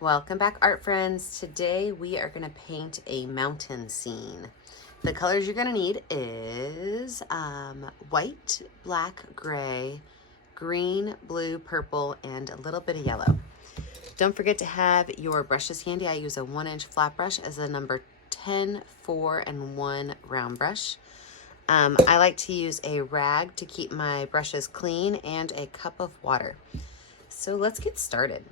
Welcome back, art friends. Today we are going to paint a mountain scene. The colors you're going to need is white, black, gray, green, blue, purple, and a little bit of yellow. Don't forget to have your brushes handy. I use a 1-inch flat brush as a number 10, 4, and 1 round brush. I like to use a rag to keep my brushes clean and a cup of water. So let's get started.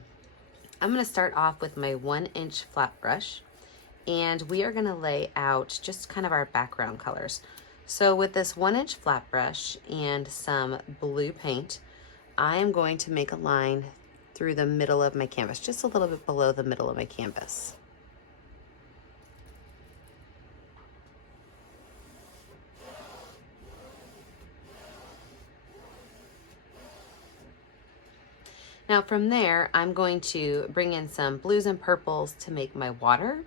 I'm going to start off with my 1-inch flat brush, and we are going to lay out just kind of our background colors. So with this 1-inch flat brush and some blue paint, I am going to make a line through the middle of my canvas, just a little bit below the middle of my canvas. Now from there, I'm going to bring in some blues and purples to make my water.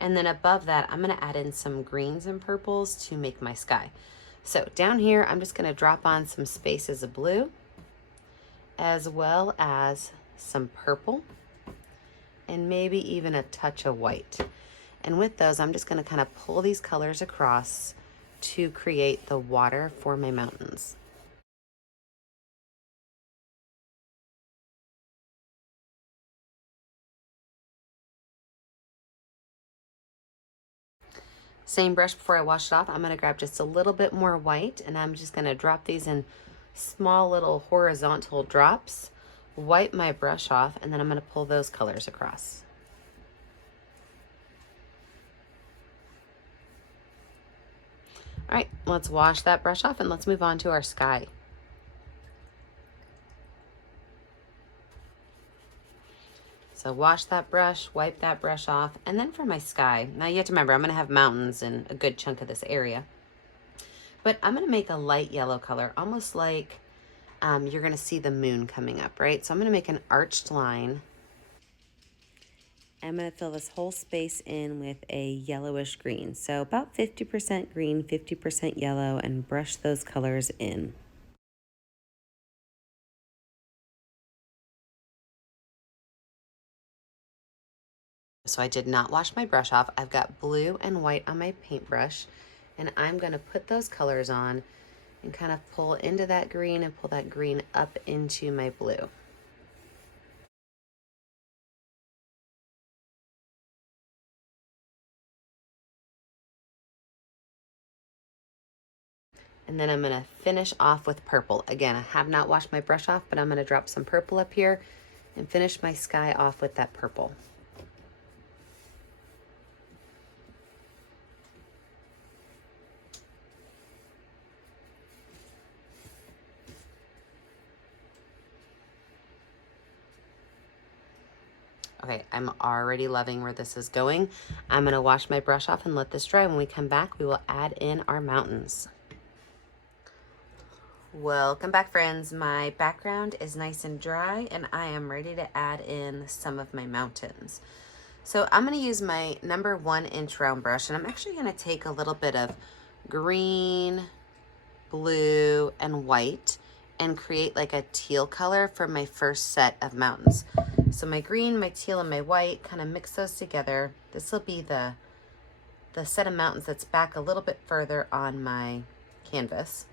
And then above that, I'm gonna add in some greens and purples to make my sky. So down here, I'm just gonna drop on some spaces of blue, as well as some purple, and maybe even a touch of white. And with those, I'm just gonna kind of pull these colors across to create the water for my mountains. Same brush before I wash it off, I'm gonna grab just a little bit more white, and I'm just gonna drop these in small little horizontal drops, wipe my brush off, and then I'm gonna pull those colors across. All right, let's wash that brush off and let's move on to our sky. So wash that brush, wipe that brush off, and then for my sky, now you have to remember I'm gonna have mountains in a good chunk of this area, but I'm gonna make a light yellow color, almost like you're gonna see the moon coming up, right? So I'm gonna make an arched line. I'm gonna fill this whole space in with a yellowish green. So about 50% green, 50% yellow, and brush those colors in. So I did not wash my brush off. I've got blue and white on my paintbrush, and I'm gonna put those colors on and kind of pull into that green and pull that green up into my blue. And then I'm gonna finish off with purple. Again, I have not washed my brush off, but I'm gonna drop some purple up here and finish my sky off with that purple. Okay, I'm already loving where this is going. I'm gonna wash my brush off and let this dry. When we come back, we will add in our mountains. Welcome back, friends. My background is nice and dry, and I am ready to add in some of my mountains. So I'm gonna use my number 1-inch round brush, and I'm actually gonna take a little bit of green, blue, and white and create like a teal color for my first set of mountains. So my green, my teal, and my white, kind of mix those together. This will be the set of mountains that's back a little bit further on my canvas.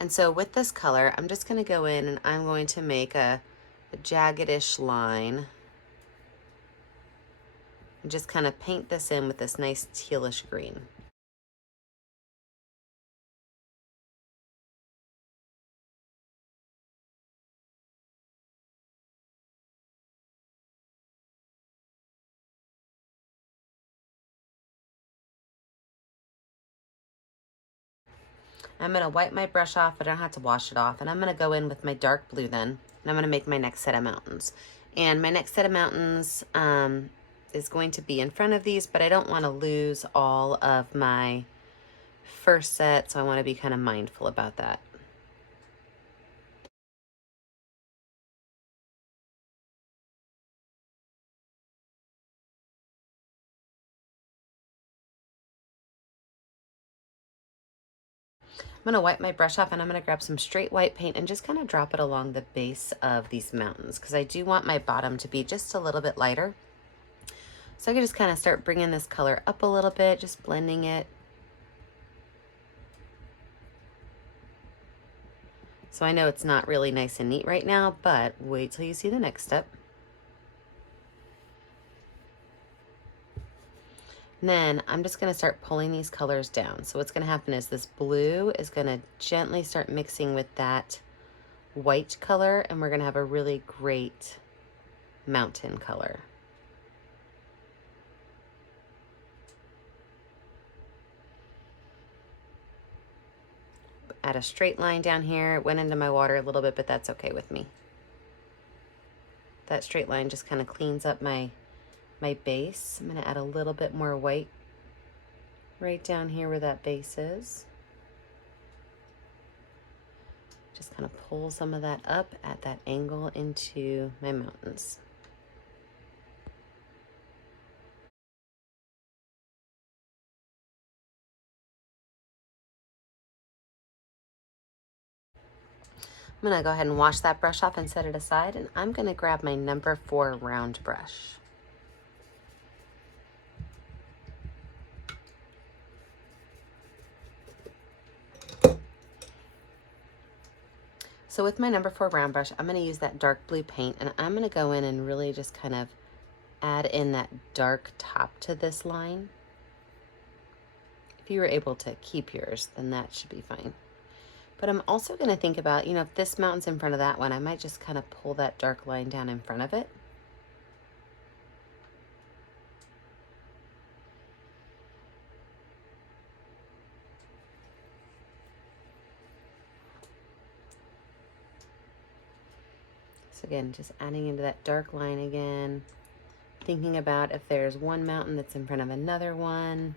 And so with this color, I'm just gonna go in and I'm going to make a jaggedish line and just kind of paint this in with this nice tealish green. I'm gonna wipe my brush off, but I don't have to wash it off. And I'm gonna go in with my dark blue then, and I'm gonna make my next set of mountains. And my next set of mountains is going to be in front of these, but I don't wanna lose all of my first set, so I wanna be kind of mindful about that. I'm gonna wipe my brush off and I'm gonna grab some straight white paint and just kind of drop it along the base of these mountains because I do want my bottom to be just a little bit lighter. So I can just kind of start bringing this color up a little bit, just blending it. So I know it's not really nice and neat right now, but wait till you see the next step. And then I'm just gonna start pulling these colors down. So what's gonna happen is this blue is gonna gently start mixing with that white color, and we're gonna have a really great mountain color. Add a straight line down here. It went into my water a little bit, but that's okay with me. That straight line just kind of cleans up my base. I'm gonna add a little bit more white right down here where that base is. Just kind of pull some of that up at that angle into my mountains. I'm gonna go ahead and wash that brush off and set it aside, and I'm gonna grab my number 4 round brush. So with my number 4 round brush, I'm gonna use that dark blue paint, and I'm gonna go in and really just kind of add in that dark top to this line. If you were able to keep yours, then that should be fine. But I'm also going to think about, you know, if this mountain's in front of that one, I might just kind of pull that dark line down in front of it. So again, just adding into that dark line again, thinking about if there's one mountain that's in front of another one.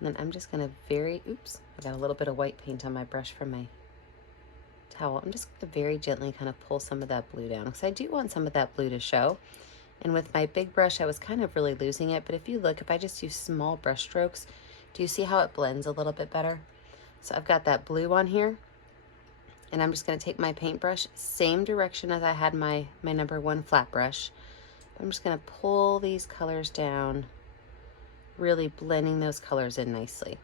And then I'm just gonna oops, I got a little bit of white paint on my brush from my towel. I'm just gonna very gently kind of pull some of that blue down because I do want some of that blue to show. And with my big brush, I was kind of really losing it. But if you look, if I just use small brush strokes, do you see how it blends a little bit better? So I've got that blue on here. And I'm just gonna take my paintbrush, same direction as I had my number 1 flat brush. I'm just gonna pull these colors down, really blending those colors in nicely.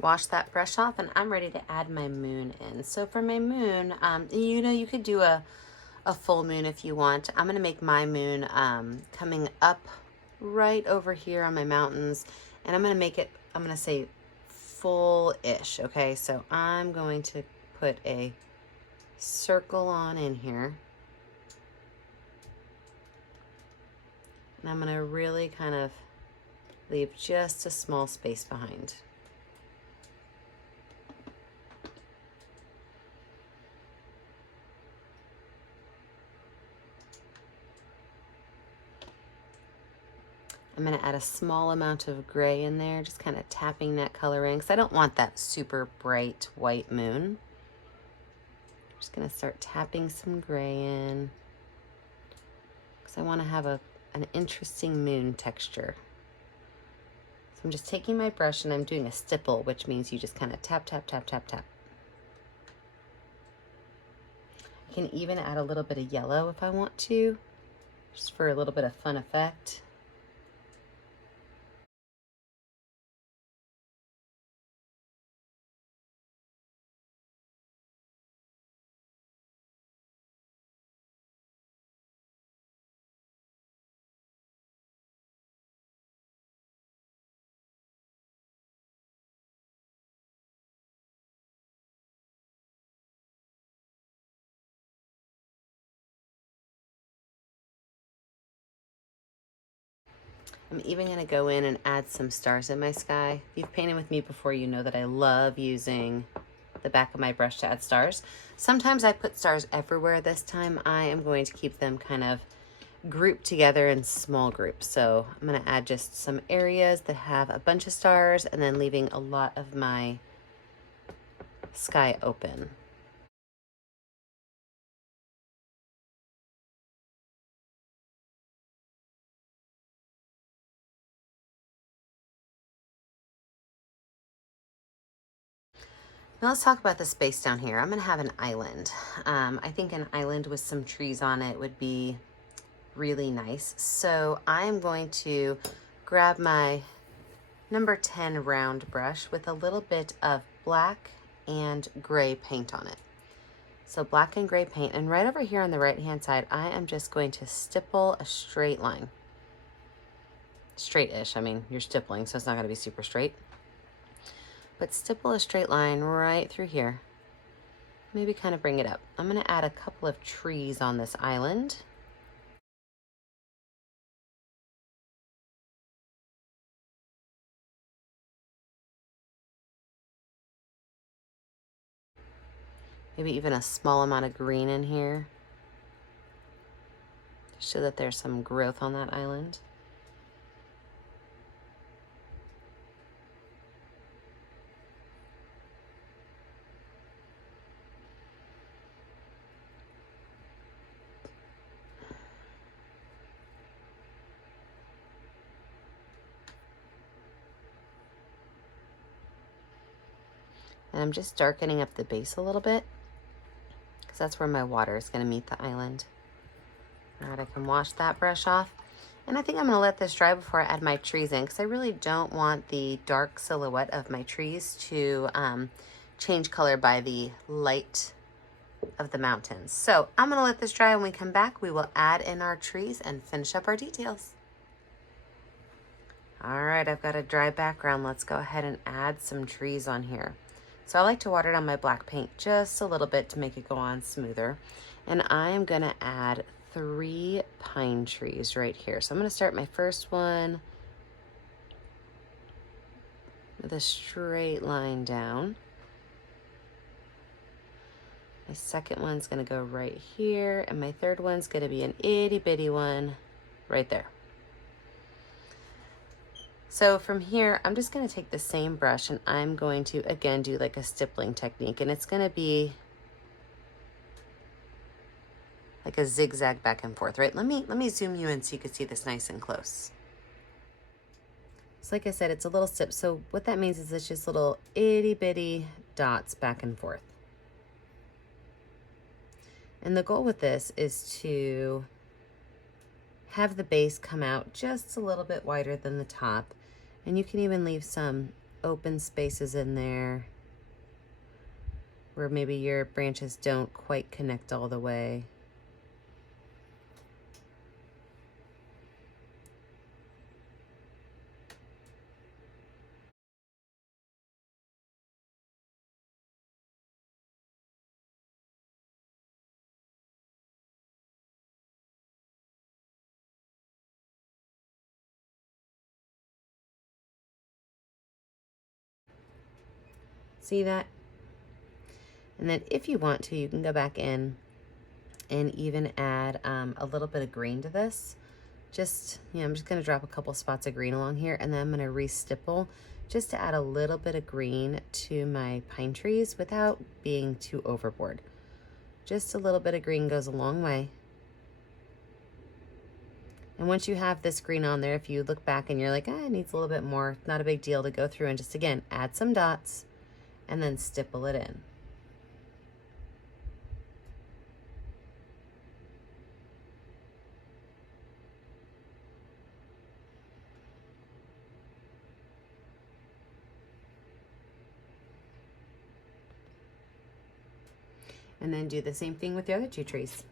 Wash that brush off, and I'm ready to add my moon in. So for my moon, you know, you could do a full moon if you want. I'm gonna make my moon coming up right over here on my mountains, and I'm gonna make it, I'm gonna say full-ish, okay? So I'm going to put a circle on in here. And I'm gonna really kind of leave just a small space behind. I'm gonna add a small amount of gray in there, just kind of tapping that color in, because I don't want that super bright white moon. I'm just gonna start tapping some gray in, because I want to have an interesting moon texture. So I'm just taking my brush and I'm doing a stipple, which means you just kind of tap, tap, tap, tap, tap. I can even add a little bit of yellow if I want to, just for a little bit of fun effect. I'm even going to go in and add some stars in my sky. If you've painted with me before, you know that I love using the back of my brush to add stars. Sometimes I put stars everywhere. This time I am going to keep them kind of grouped together in small groups. So I'm going to add just some areas that have a bunch of stars and then leaving a lot of my sky open. Now let's talk about the space down here. I'm going to have an island. I think an island with some trees on it would be really nice. So I'm going to grab my number 10 round brush with a little bit of black and gray paint on it. So black and gray paint, and right over here on the right hand side, I am just going to stipple a straight line. Straight-ish, I mean, you're stippling, so it's not gonna be super straight. But stipple a straight line right through here. Maybe kind of bring it up. I'm gonna add a couple of trees on this island. Maybe even a small amount of green in here, so that there's some growth on that island. And I'm just darkening up the base a little bit, because that's where my water is going to meet the island. All right, I can wash that brush off. And I think I'm going to let this dry before I add my trees in, because I really don't want the dark silhouette of my trees to change color by the light of the mountains. So I'm going to let this dry. When we come back, we will add in our trees and finish up our details. All right, I've got a dry background. Let's go ahead and add some trees on here. So I like to water down my black paint just a little bit to make it go on smoother. And I am going to add 3 pine trees right here. So I'm going to start my first one with a straight line down. My second one's going to go right here, and my third one's going to be an itty bitty one right there. So from here, I'm just going to take the same brush and I'm going to again do like a stippling technique, and it's going to be like a zigzag back and forth, right? Let me zoom you in so you can see this nice and close. So like I said, it's a little stip. So what that means is it's just little itty bitty dots back and forth. And the goal with this is to have the base come out just a little bit wider than the top. And you can even leave some open spaces in there where maybe your branches don't quite connect all the way. See that? And then if you want to, you can go back in and even add a little bit of green to this. Just, I'm just gonna drop a couple spots of green along here, and then I'm gonna re-stipple just to add a little bit of green to my pine trees without being too overboard. Just a little bit of green goes a long way. And once you have this green on there, if you look back and you're like, it needs a little bit more, not a big deal to go through and just, again, add some dots and then stipple it in. And then do the same thing with the other two trees.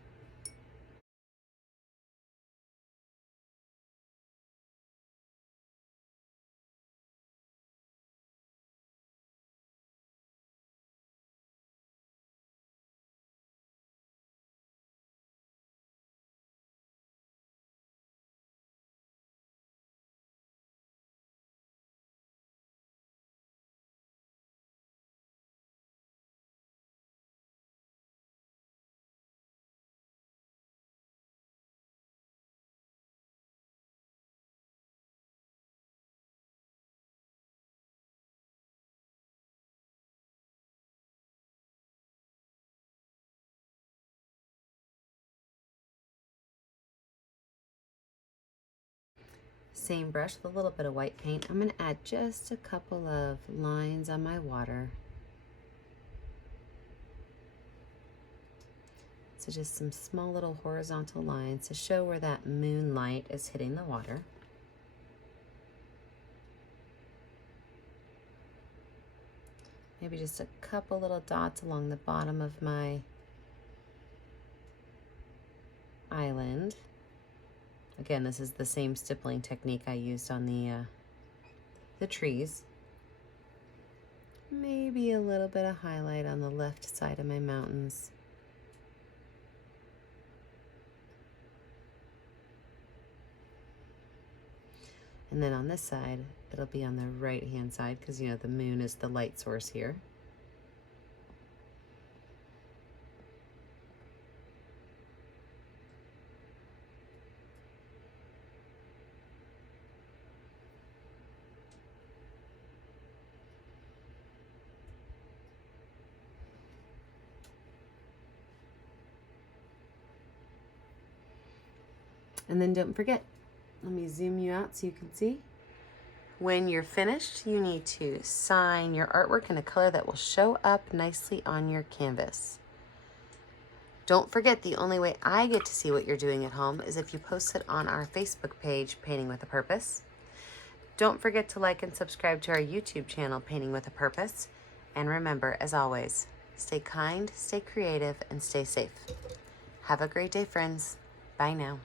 Same brush with a little bit of white paint. I'm going to add just a couple of lines on my water. So just some small little horizontal lines to show where that moonlight is hitting the water. Maybe just a couple little dots along the bottom of my island. Again, this is the same stippling technique I used on the trees. Maybe a little bit of highlight on the left side of my mountains. And then on this side, it'll be on the right-hand side because, you know, the moon is the light source here. And then don't forget, let me zoom you out so you can see. When you're finished, you need to sign your artwork in a color that will show up nicely on your canvas. Don't forget, the only way I get to see what you're doing at home is if you post it on our Facebook page, Painting with a Purpose. Don't forget to like and subscribe to our YouTube channel, Painting with a Purpose. And remember, as always, stay kind, stay creative, and stay safe. Have a great day, friends. Bye now.